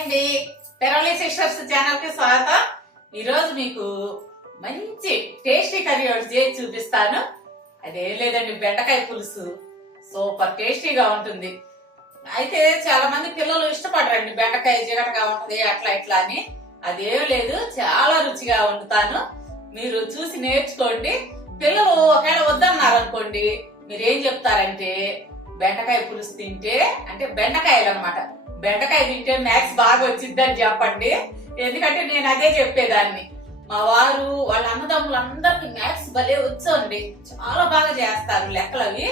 అండి. పెరవలి సిస్టర్స్ ఛానల్కి స్వాగతం. ఈరోజు మీకు మంచి టేస్టీ కర్రీ ఒకటి చేసి చూపిస్తాను. అదేం లేదండి బెండకాయ పులుసు. సూపర్ టేస్టీగా ఉంటుంది. అయితే చాలా మంది పిల్లలు ఇష్టపడరండి బెండకాయ జిగటగా ఉంటుంది అట్లా ఇట్లా అని. అదేం లేదు చాలా రుచిగా వండుతాను. మీరు చూసి నేర్చుకోండి. పిల్లలు ఒకవేళ వద్దన్నారు అనుకోండి మీరు ఏం చెప్తారంటే బెండకాయ పులుసు తింటే అంటే బెండకాయలు అన్నమాట. బెండకాయ తింటే మ్యాథ్స్ బాగా వచ్చిందని చెప్పండి. ఎందుకంటే నేను అదే చెప్పేదాన్ని. మా వారు వాళ్ళ అన్నదమ్ములు అందరికి మ్యాథ్స్ భలే వచ్చండి. చాలా బాగా చేస్తారు లెక్కలు అవి.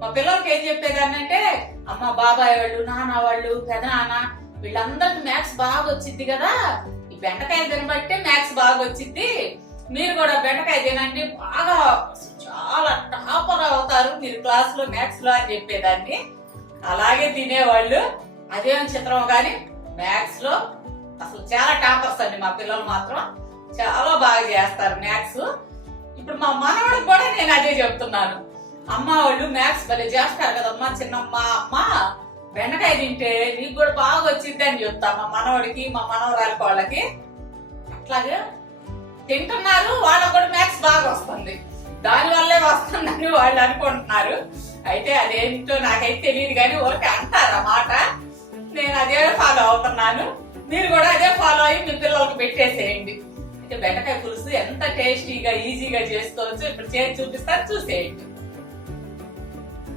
మా పిల్లలకి ఏం చెప్పేదాన్ని అంటే అమ్మ బాబాయ్ వాళ్ళు నాన్న వాళ్ళు పెదనాన్న వీళ్ళందరికి మ్యాథ్స్ బాగా వచ్చింది కదా. ఈ బెండకాయ తినబట్టే మ్యాథ్స్ బాగా వచ్చింది మీరు కూడా బెండకాయ తినండి. బాగా చాలా టాపర్ అవుతారు మీరు క్లాస్లో మ్యాథ్స్లో అని చెప్పేదాన్ని. అలాగే తినేవాళ్ళు. అదేం చిత్రం కానీ మ్యాథ్స్లో అసలు చాలా టాపర్స్ అండి మా పిల్లలు మాత్రం. చాలా బాగా చేస్తారు మ్యాథ్స్ ఇప్పుడు మా మనవాడికి కూడా నేను అదే చెప్తున్నాను. అమ్మ వాళ్ళు మ్యాథ్స్ భలే చేస్తారు కదమ్మా చిన్నమ్మ అమ్మ బెండకాయ తింటే నీకు కూడా బాగా వచ్చింది అని చెప్తా మా మనవాడికి మా మనవరాలకి వాళ్ళకి. అట్లాగే తింటున్నారు వాళ్ళకు కూడా మ్యాథ్స్ బాగా వస్తుంది. దాని వల్లే వస్తుందని వాళ్ళు అనుకుంటున్నారు. అయితే అదేంటో నాకైతే తెలియదు కానీ ఊరికే అంటారు అన్నమాట మాట. నేను అదే ఫాలో అవుతున్నాను. మీరు కూడా అదే ఫాలో అయ్యి మీ పిల్లలకు పెట్టేసేయండి. అయితే బెండకాయ పులుసు ఎంత టేస్టీగా ఈజీగా చేసుకోవచ్చు. ఇప్పుడు చేసి చూపిస్తారు చూసేయండి.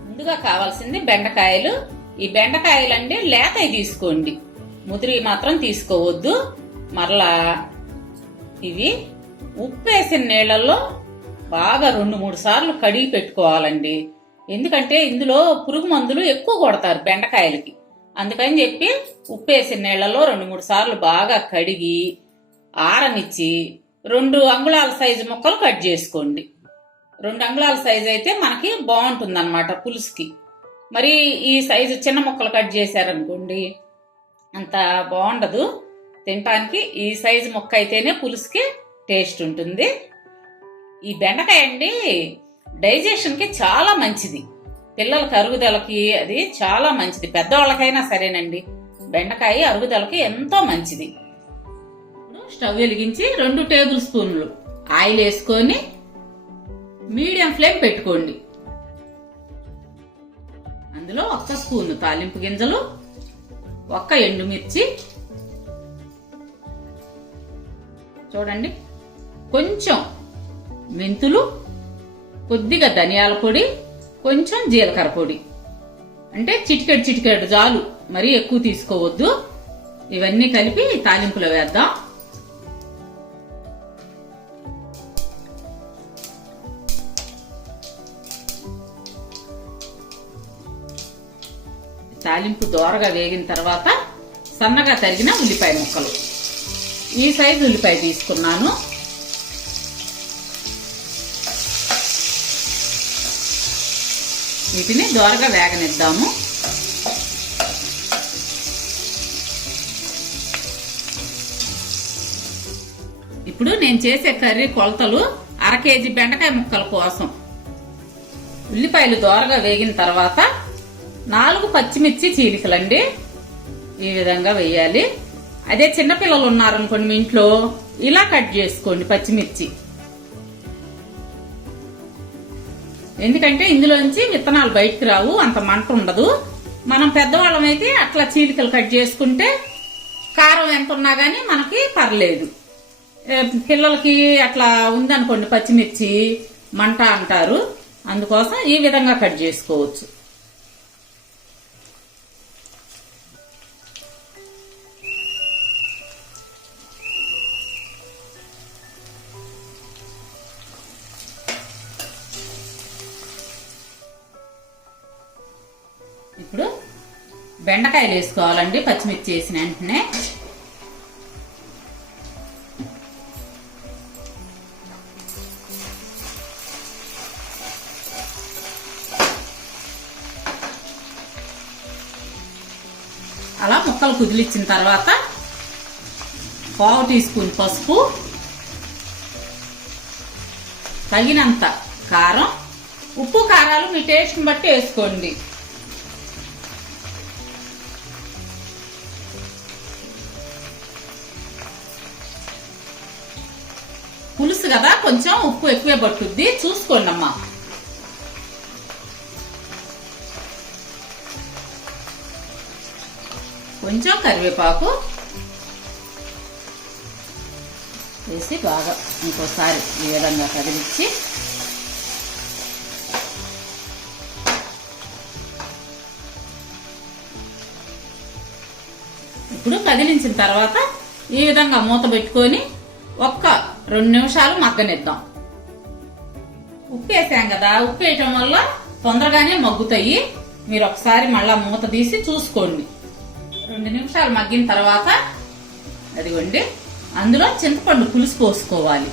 ముందుగా కావాల్సింది బెండకాయలు. ఈ బెండకాయలు అండి లేతవి తీసుకోండి. ముదిరి మాత్రం తీసుకోవద్దు. మరలా ఇవి ఉప్పు వేసిన నీళ్ళల్లో బాగా రెండు మూడు సార్లు కడిగి పెట్టుకోవాలండి. ఎందుకంటే ఇందులో పురుగు మందులు ఎక్కువ కొడతారు బెండకాయలకి. అందుకని చెప్పి ఉప్పు వేసిన నీళ్ళలో రెండు మూడు సార్లు బాగా కడిగి ఆరనిచ్చి రెండు అంగుళాల సైజు ముక్కలు కట్ చేసుకోండి. రెండు అంగుళాల సైజు అయితే మనకి బాగుంటుంది అనమాట పులుసుకి. మరి ఈ సైజు చిన్న ముక్కలు కట్ చేశారనుకోండి అంత బాగుండదు. తినటానికి ఈ సైజు ముక్క అయితేనే పులుసుకి టేస్ట్ ఉంటుంది. ఈ బెండకాయ అండి డైజెషన్కి చాలా మంచిది. పిల్లల కరుగుదలకి అది చాలా మంచిది. పెద్దవాళ్ళకైనా సరేనండి. బెండకాయ అరుగుదలకి ఎంతో మంచిది. స్టవ్ వెలిగించి రెండు టేబుల్ స్పూన్లు ఆయిల్ వేసుకొని మీడియం ఫ్లేమ్ పెట్టుకోండి. అందులో ఒక్క స్పూన్ తాలింపు గింజలు ఒక్క ఎండుమిర్చి. చూడండి కొంచెం మెంతులు కొద్దిగా ధనియాల పొడి కొంచెం జీలకర్ర పొడి. అంటే చిటికెడు చిటికెడు చాలు మరీ ఎక్కువ తీసుకోవద్దు. ఇవన్నీ కలిపి తాలింపులో వేద్దాం. తాలింపు దోరగా వేగిన తర్వాత సన్నగా తరిగిన ఉల్లిపాయ ముక్కలు. ఈ సైజు ఉల్లిపాయ తీసుకున్నాను. వీటిని దోరగా వేగనిద్దాము. ఇప్పుడు నేను చేసే కర్రీ కొలతలు అర కేజీ బెండకాయ ముక్కల కోసం. ఉల్లిపాయలు దోరగా వేగిన తర్వాత నాలుగు పచ్చిమిర్చి చీలికలండి. ఈ విధంగా వేయాలి. అదే చిన్నపిల్లలు ఉన్నారనుకోండి మీ ఇంట్లో ఇలా కట్ చేసుకోండి పచ్చిమిర్చి. ఎందుకంటే ఇందులోంచి విత్తనాలు బయటకు రావు అంత మంట ఉండదు. మనం పెద్దవాళ్ళం అయితే అట్లా చీలికలు కట్ చేసుకుంటే కారం ఎంత ఉన్నా కానీ మనకి పర్లేదు. పిల్లలకి అట్లా ఉందనుకోండి పచ్చిమిర్చి మంట అంటారు. అందుకోసం ఈ విధంగా కట్ చేసుకోవచ్చు. బెండకాయలు వేసుకోవాలండి పచ్చిమిర్చి వేసిన వెంటనే. అలా ముక్కలు కుదిలిచ్చిన తర్వాత పావు టీ స్పూన్ పసుపు తగినంత కారం. ఉప్పు కారాలు మీ టేస్ట్ని బట్టి వేసుకోండి. కదా కొంచెం ఉప్పు ఎక్కువే పట్టుద్ది చూసుకోండి అమ్మా కొంచెం కరివేపాకు వేసి బాగా ఇంకోసారి ఈ విధంగా కదిలిచ్చి ఇప్పుడు కదిలించిన తర్వాత ఈ విధంగా మూత పెట్టుకొని ఒక్క రెండు నిమిషాలు మగ్గనిద్దాం. ఉప్పు వేసాం కదా ఉప్పు వేయటం వల్ల తొందరగానే మగ్గుతాయి. మీరు ఒకసారి మళ్ళా మూత తీసి చూసుకోండి. రెండు నిమిషాలు మగ్గిన తర్వాత అదిగోండి అందులో చింతపండు పులుసు పోసుకోవాలి.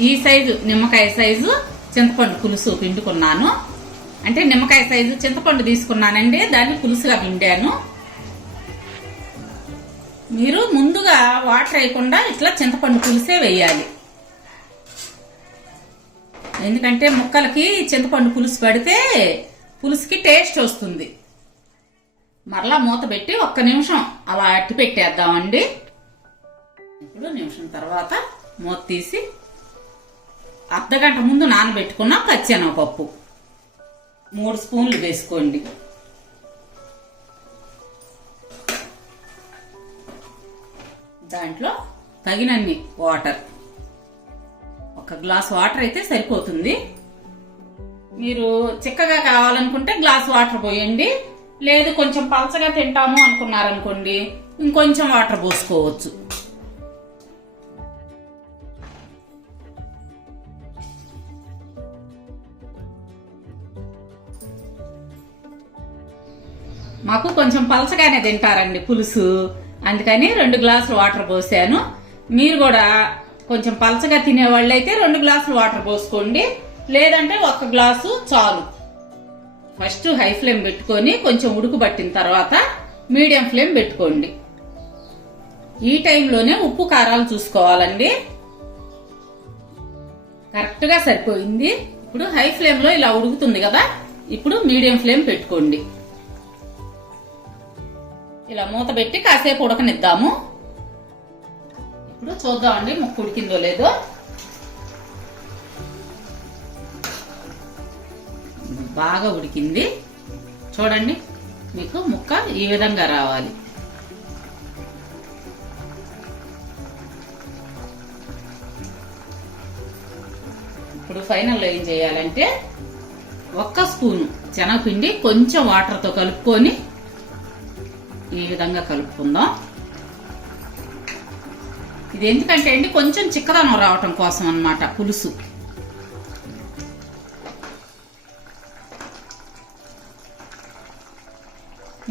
ఈ సైజు నిమ్మకాయ సైజు చింతపండు పులుసు పిండుకున్నాను. అంటే నిమ్మకాయ సైజు చింతపండు తీసుకున్నానండి దాన్ని పులుసుగా పిండాను. మీరు ముందుగా వాటర్ వేయకుండా ఇట్లా చింతపండు పులుసే వేయాలి. ఎందుకంటే ముక్కలకి చింతపండు పులుసు పడితే పులుసుకి టేస్ట్ వస్తుంది. మరలా మూత పెట్టి ఒక్క నిమిషం అలా అట్టి పెట్టేద్దామండి. ఇప్పుడు నిమిషం తర్వాత మూత తీసి అర్ధగంట ముందు నానబెట్టుకున్న పచ్చెనగపప్పు. మూడు స్పూన్లు వేసుకోండి. దాంట్లో తగినన్ని వాటర్. ఒక గ్లాస్ వాటర్ అయితే సరిపోతుంది. మీరు చిక్కగా కావాలనుకుంటే గ్లాస్ వాటర్ పోయండి. లేదు కొంచెం పలచగా తింటాము అనుకున్నారనుకోండి ఇంకొంచెం వాటర్ పోసుకోవచ్చు. మాకు కొంచెం పలచగానే తింటారండి పులుసు. అందుకని రెండు గ్లాసులు వాటర్ పోసాను. మీరు కూడా కొంచెం పలచగా తినేవాళ్ళు అయితే రెండు గ్లాసులు వాటర్ పోసుకోండి. లేదంటే ఒక గ్లాసు చాలు. ఫస్ట్ హై ఫ్లేమ్ పెట్టుకొని కొంచెం ఉడుకుబట్టిన తర్వాత మీడియం ఫ్లేమ్ పెట్టుకోండి. ఈ టైంలోనే ఉప్పు కారాలు చూసుకోవాలండి. కరెక్ట్గా సరిపోయింది. ఇప్పుడు హై ఫ్లేమ్లో ఇలా ఉడుకుతుంది కదా ఇప్పుడు మీడియం ఫ్లేమ్ పెట్టుకోండి. ఇలా మూత పెట్టి కాసేపు ఉడకనిద్దాము. ఇప్పుడు చూద్దామండి ముక్కు ఉడికిందో లేదో. బాగా ఉడికింది. చూడండి మీకు ముక్క ఈ విధంగా రావాలి. ఇప్పుడు ఫైనల్లో ఏం చేయాలంటే ఒక్క స్పూను శనగపిండి కొంచెం వాటర్తో కలుపుకొని ఈ విధంగా కలుపుకుందాం. ఇది ఎందుకంటే అండి కొంచెం చిక్కదనం రావటం కోసం అన్నమాట పులుసు.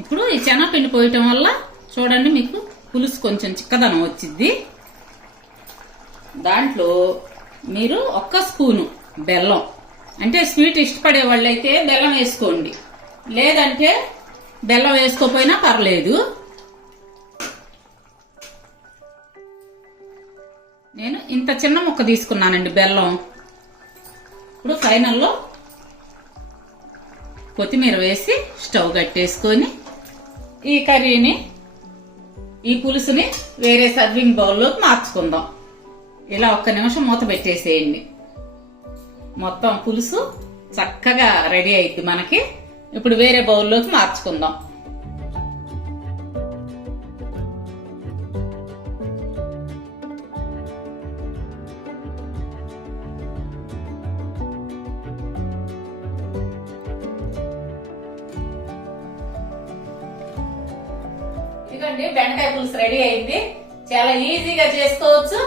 ఇప్పుడు ఈ శనగపిండి పోయటం వల్ల చూడండి మీకు పులుసు కొంచెం చిక్కదనం వచ్చింది దాంట్లో మీరు ఒక్క స్పూను బెల్లం. అంటే స్వీట్ ఇష్టపడే వాళ్ళైతే బెల్లం వేసుకోండి. లేదంటే బెల్లం వేసుకోపోయినా పర్లేదు. నేను ఇంత చిన్న ముక్క తీసుకున్నానండి బెల్లం. ఇప్పుడు ఫైనల్లో కొత్తిమీర వేసి స్టవ్ కట్టేసుకొని ఈ కర్రీని ఈ పులుసుని వేరే సర్వింగ్ బౌల్లోకి మార్చుకుందాం. ఇలా ఒక్క నిమిషం మూత పెట్టేసేయండి. మొత్తం పులుసు చక్కగా రెడీ అయింది మనకి. ఇప్పుడు వేరే బౌల్లోకి మార్చుకుందాం. ఇదిగోండి బెండకాయ పులుసు రెడీ అయింది. చాలా ఈజీగా చేసుకోవచ్చు.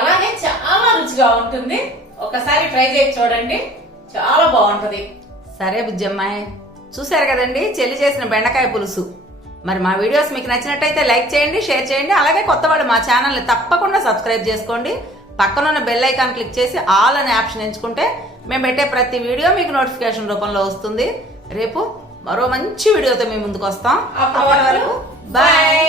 అలాగే చాలా రుచిగా ఉంటుంది. ఒకసారి ట్రై చేసి చూడండి. చాలా బాగుంటది. సరే బుజ్జమ్మాయి. చూశారు కదండి? చెల్లి చేసిన బెండకాయ పులుసు. మరి మా వీడియోస్ మీకు నచ్చినట్టయితే లైక్ చేయండి షేర్ చేయండి అలాగే కొత్త వాళ్ళు మా ఛానల్ని తప్పకుండా సబ్స్క్రైబ్ చేసుకోండి. పక్కనున్న బెల్ ఐకాన్ క్లిక్ చేసి ఆల్ అనే ఆప్షన్ ఎంచుకుంటే మేము పెట్టే ప్రతి వీడియో మీకు నోటిఫికేషన్ రూపంలో వస్తుంది. రేపు మరో మంచి వీడియోతో మేము ముందుకు వస్తాం. అప్పటి వరకు బాయ్